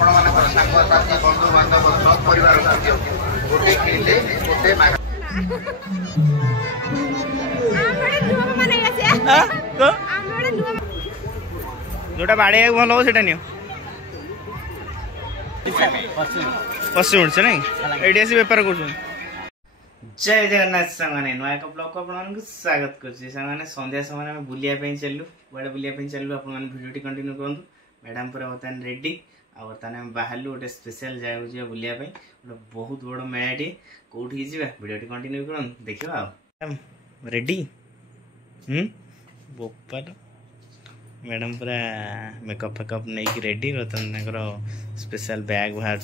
आपण मानकर साथी बंधु बांधव सब परिवार गोटे किणिले गोटे जोटा बाड़े भल हो सेटा नियो पश्चिम ओडिशा नहीं एडी आसी बेपार कर जय जगन्नाथ सांगने नुआ एक ब्लॉग को आपन स्वागत करछि सांगने संध्या समय में बुलिया पे चललु बड़े बुलिया पे चललु आपन वीडियो टी कंटिन्यू करंतु मैडम पूरा बतन रेडी आ बतन हम बाहरलु गोटे स्पेशल जाय हो बुलिया पे बहुत बड़ मेलाटी कोठी जिबा वीडियो टी कंटिन्यू करन देखिबा रेडी बोपर मैडम पूरा मेकअप फेकअप नहीं कि रेडी बर्तमान स्पेशल बैग बाहर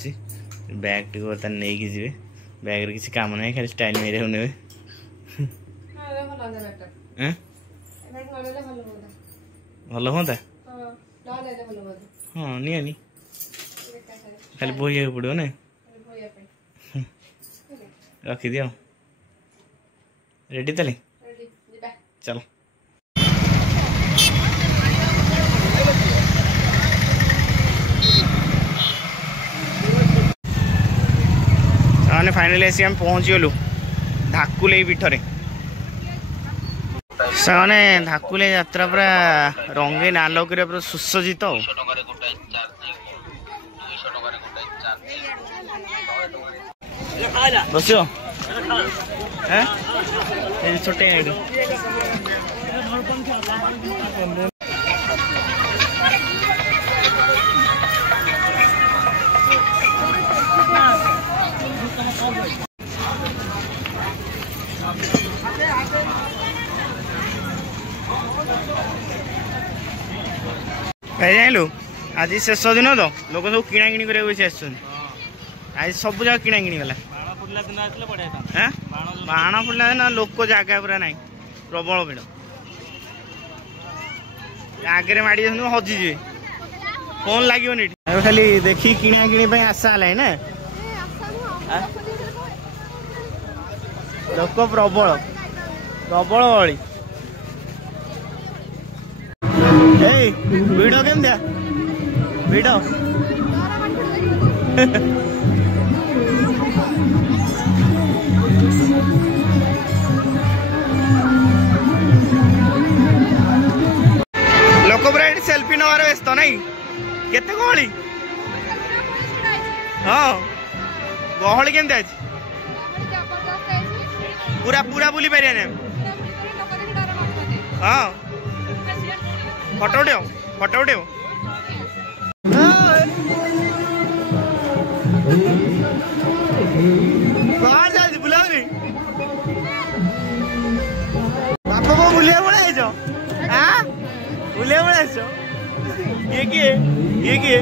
बैग टी बर्तमान नहीं कि जी बैग रे किसी काम नहीं खाली स्टाइल मेरे होने भल हाँ हाँ नहीं खाली बोई पड़ो ना रखी दियो रेडी ताले चलो मैंने फाइनली आसी हम पहुँच गलु धाकुले पीठरे से धाकुले यात्रा पूरा रंगीन आलोक पूरा सुसज्जित बस छोटे जाइलु आज शेष दिन तो लोक सब किणा किणी कर आज सब जगह किणा किणी गला बाण फुला दिन लोक जगह पूरा ना प्रबल भिड़ आगे माड़ी हजिजे फोन लगे खाली देखी किणा किणी आशा है ना लोक प्रबल प्रबल बड़ी भिड़ केमतिया भिड़ लोक पूरा सेल्फी नवार व्यस्त नहीं केते गहली हाँ गहली केमती आज पूरा पूरा बुली पारे हाँ फोटो उठेव फोटो उठेव कौन चलती बुलावनी बापा को बुलिया पड़ा हाँ बुलिया पड़ा ये किए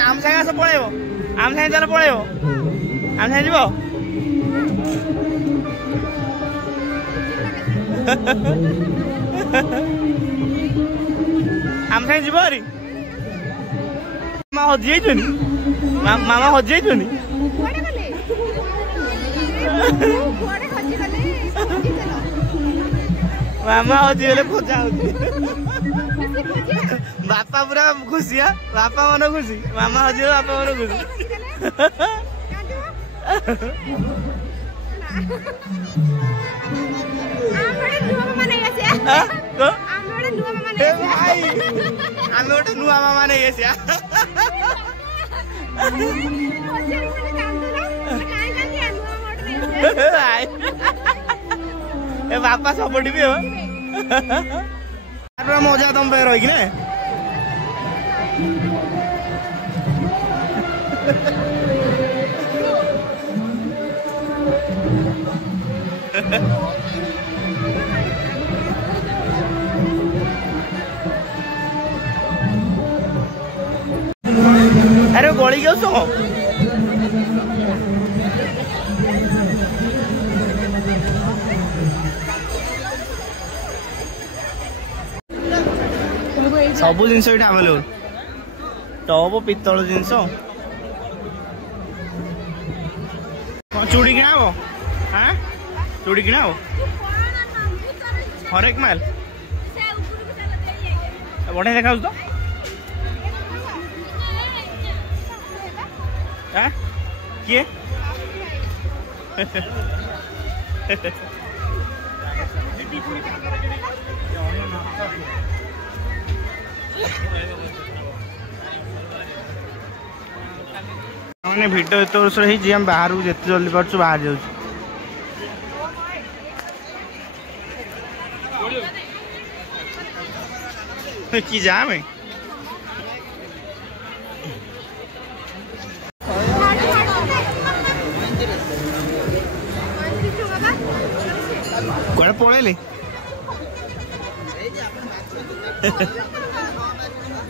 आम सागे आस पलैब आम सागे चल पलैब आम सागे जीव आम सागे जीव हरी मामा हजि जाइछनी मामा हजि जाइछनी मामा हजि गले खोजा बापा पूरा खुशी है बापा मन खुशी मामा हजि बापा मन खुशी आम गोटे नुआ मामा नहीं आसिया बापा सपोर्ट भी हो मजा तुम पे रही ना अरे गली गयो सो सब जिन अवेलेबल टब पितल जिनस चूड़ी किना हो हाँ चूड़ी किना हो हरेक माल बढ़िया देखा तो किए मैंने भिड एत वर्ष हम बाहर को जिते जल्दी पार्छ बाहर जाऊँ कि जाम कड़े पड़े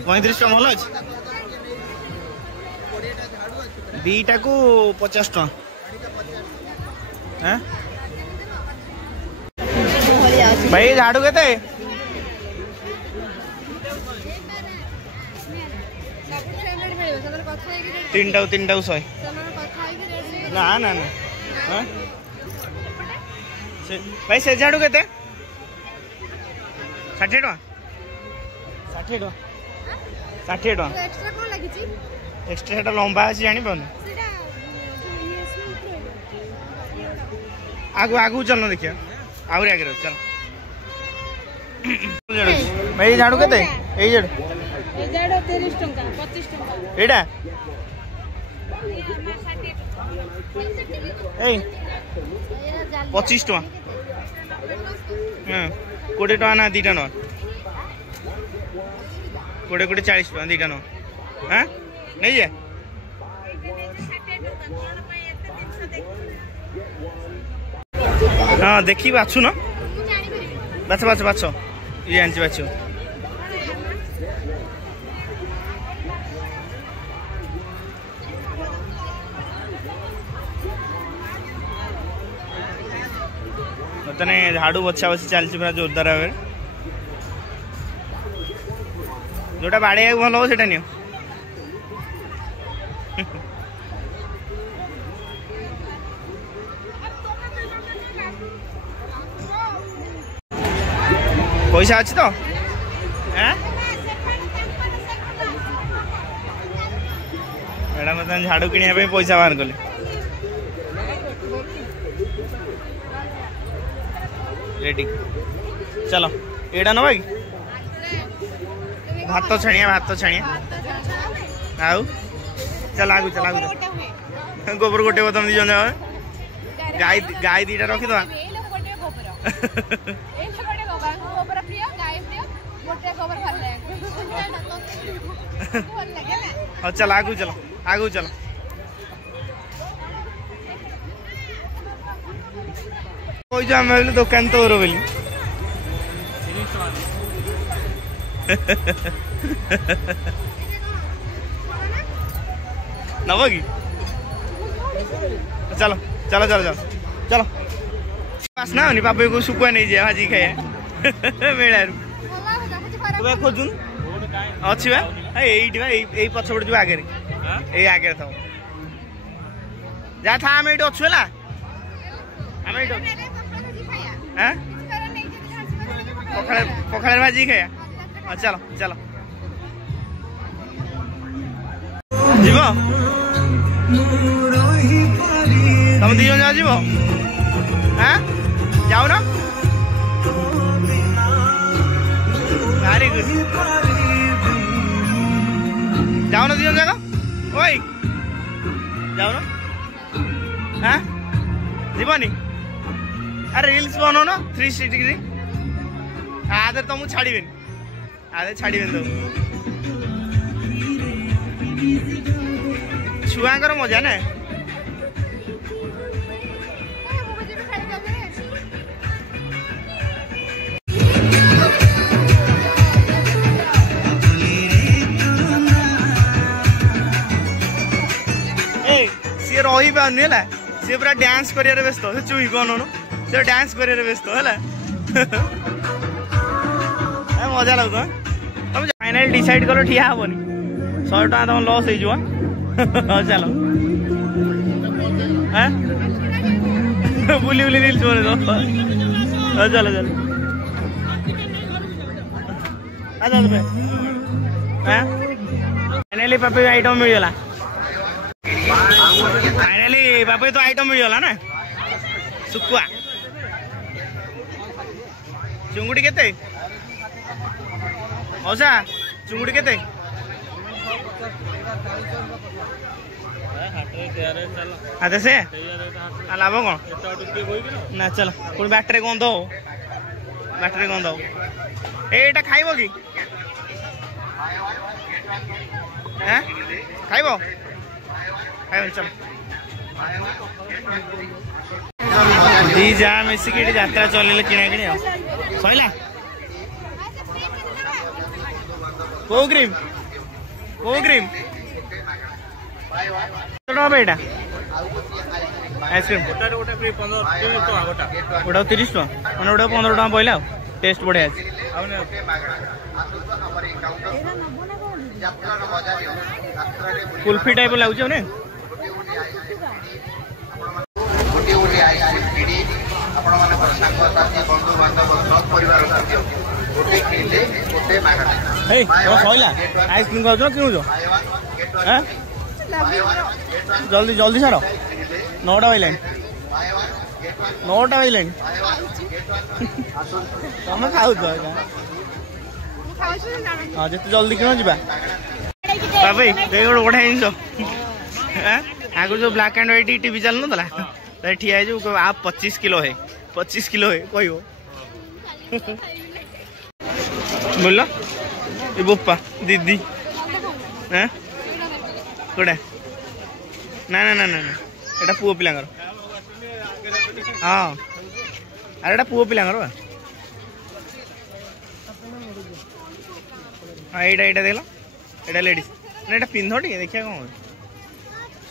35 टका भल अच्छे दीटा को 50 टका भाई झाड़ू के 3टा 100 ना ना ना भाई से झाड़ू के 60 टका 60 टका 60 टका एक्स्ट्रा लंबा अच्छी जानी पाऊन आगु आगु चल देखिए आगे आगे चल भाई झाड़ू के झाड़ू 30 टका 25 टका एटा 25 टका 20 टका ना 2टा न 20 40 टका 2टा न हाँ नहीं जाए हाँ देखी बाछु न बाछ बाछ बाछ ये आंची बाछु तने झाड़ू बछा बछी चलती पूरा जोरदार भाव जोटा बाड़े भल हो सेटा नियो पैसा अच्छी तो मैडम मतलब झाड़ू किनिया पैसा बाहर कले रेडी चलो एटा नवा कि भात छाणिया आउ चल आगु गोबर गोटे तुम दी जन गाय 2टा रखीदा हाँ चल आगु चलो कोई आम भाई दुकान तोर बोली नब कि चलो चलो चलो चलो चलो आसना होनी पापा को शुकुआ नहीं जाए भाजी खाए मेड़ा खोजुन अच्छी बा यही पछपट जो आगे आगे था जहाँ था आम ये अच्छु है पखाड़ भाजी खाया चलो चलो जीव तुम 2 जन जीव हाँ जाओ ना भारी गुड जाओ ना 2 जन जाओ ओए जाओ ना हाँ जीवनी अरे रील्स बनाओ ना 360 डिग्री आधे तो मुझे छाड़ी तो छुआंकर मजा ना सी रही पानी है सी पूरा डांस कर व्यस्त चुई कौन से डांस कर व्यस्त है मजा लगता तुम फाइनाल डिसाइड करो ठिया हेनी 100 टका तुम लॉस हो चलो बुली बुली रील्स बने दो चलो चलो फाइनाली पापी आइटम मिलगला फाइनाली पापी तो आइटम मिलगला ना सुकुआ चुंगुड़ी केते मौसा चुंगुड़ी केते आते से लाभ कौन ना चलो पुणी बाटर कौन दो बाटर कौन दो एटा खाइब कि खाइब खाइब चलो दी जा मिसिकी यात्रा चलले किना किणी सैला को क्रीम बेटा आइसक्रीम गोटा 30 टका मैंने गोटा 15 टका पड़ा टेस्ट बढ़िया कुल्फी टाइप लगुच ने आइसक्रीम खाऊ किणुच जल्दी जल्दी सार 9टा बजलानी 9टा बजलानी तुम खाऊ हाँ जिते जल्दी किण जा भाई गोटे बढ़िया जिन आगु जो ब्लैक एंड व्हाइट टीवी चल ना ठिया आप 25 किलो है कह बोल बोपा दीदी कोड़ा ना ना ना ना एटा पुओ पिलांगर हाँ अरे एटा पुओ पिलांगर हाँ एटा एटा देख लो एटा लेडीज ना एटा पिंध टे देखिए कौन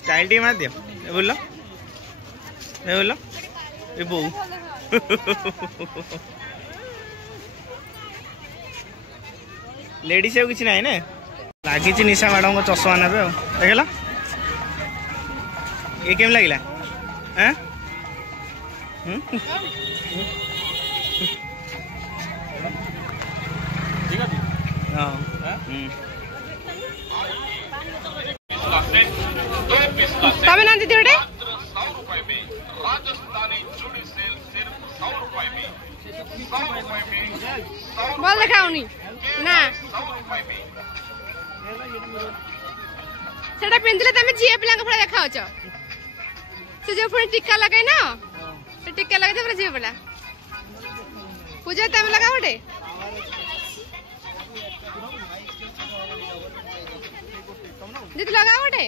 स्टाइल टे मार दियो बोल बोल ए बो लेडीज किसी ना ना लगी निशा मैडम को चश्मा ने देख ये केम लगे तमें ना दीदी गोटे बल देखाऊनी ना सेटा पिंधले तमे झिया पिला के भला देखाउछ से जो पुणी टिक्का लगाई ना से टिक्का लगाई पुरा झिया पिला पूजा तमे लगा गोटे दीदी लगा गोटे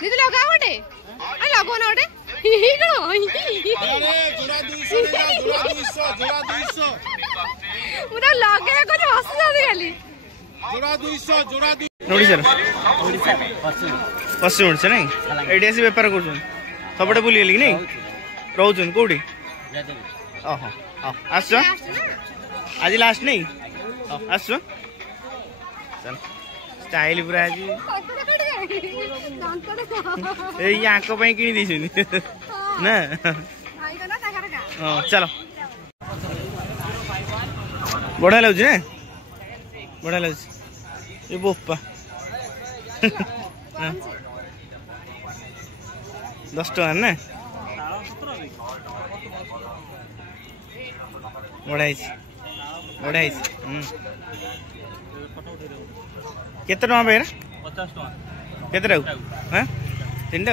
दीदी लगा गोटे आ लगो ना गोटे ही करो अरे जोड़ा 200 पूरा लगे को हंस जाती खाली जोड़ा 200 नोड़ी सर पश्चिम ओडिशा नहीं एडी आसी बेपार कर सबटे बुली गली नहीं रोचन कोठी ओहो आस आज लास्ट नहीं आस चल स्टाइल पूरा आज आंख कि ना चलो बढ़िया लगे ना बढ़िया लगे ये बोपा 10 टका ना बढ़िया केते टका पे 50 टका केते हाँ 3टा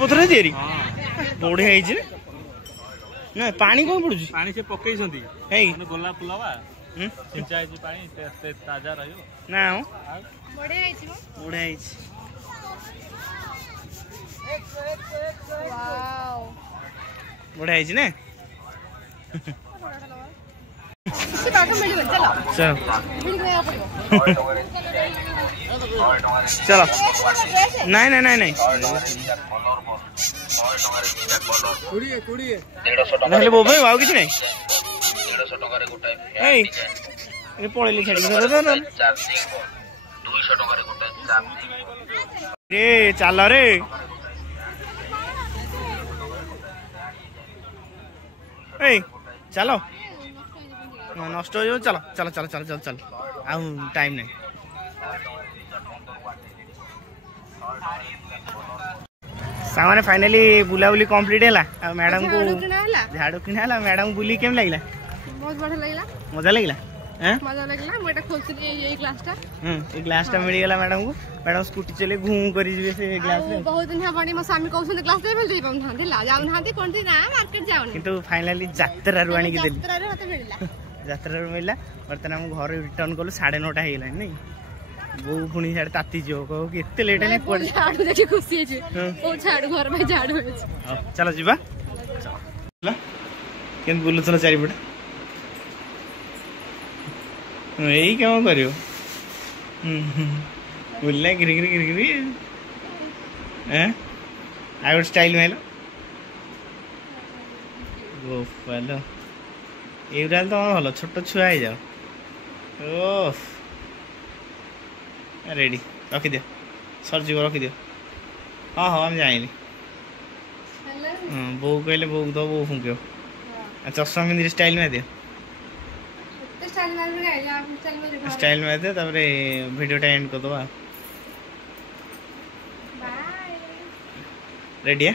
पथर तैयारी बढ़िया ना पानी कौन पड़ू पानी से पकई गोला फुलवा पानी ताजा रही ना बढ़िया बढ़िया ना चलो नहीं नहीं नहीं नहीं बोल भाई भाव किसी नहीं ଏ ପଳେଇଲି ଛାଡ଼ିକି ରେ ଚାଲ ରେ ଏଇ ଚାଲ ନଷ୍ଟ ହେଇଯିବ ଚାଲ ଚାଲ ଚାଲ ଚାଲ ଚାଲ ଚାଲ ଆଉ ଟାଇମ୍ ନାହିଁ सामने फाइनली बुलाबुली कंप्लीट है मैडम को झाड़ू किना है मैडम बुली केम लगला बहुत बढ़िया लगला मजा लगला हैं मजा लगला मैं खोलती ये ग्लासटा ये ग्लासटा मिल गला मैडम को मैडम स्कूटी चले घूम करी जीवे से ग्लास रे बहुत दिन बणी मो स्वामी कहउछन ग्लास देबल दे पाउन थांती ला जाउन थांती कोनती ना मार्केट जाउन किंतु फाइनली यात्रा रू आनी के देली यात्रा रे मते मिलला यात्रा रू मिलला बर्तन हम घर रिटर्न कलु 9:30 हे गेला नहीं बो पुणी साडे ताती जो को केते लेट ने पड़ झाड़ू देखि खुशी है ओ झाड़ू घर में झाड़ू है चलो जीवा चला केन बुलु चलो चारि पटे यही क्या करियो बुलना गिरी गिरी गिरी गिरी हैं आउट स्टाइल में लो गोपालो एवराल तो भलो छोट छुआ हो जाओ ओफ रेडी रखी दियो सर जीव रखी दियो हाँ हाँ हम जाइली बो कहले बो तो बो फुंकियो चश्मा मिंदी स्टाइल में दियो स्टाइल में दे तापरे वीडियोटा एंड कर दो रेडी है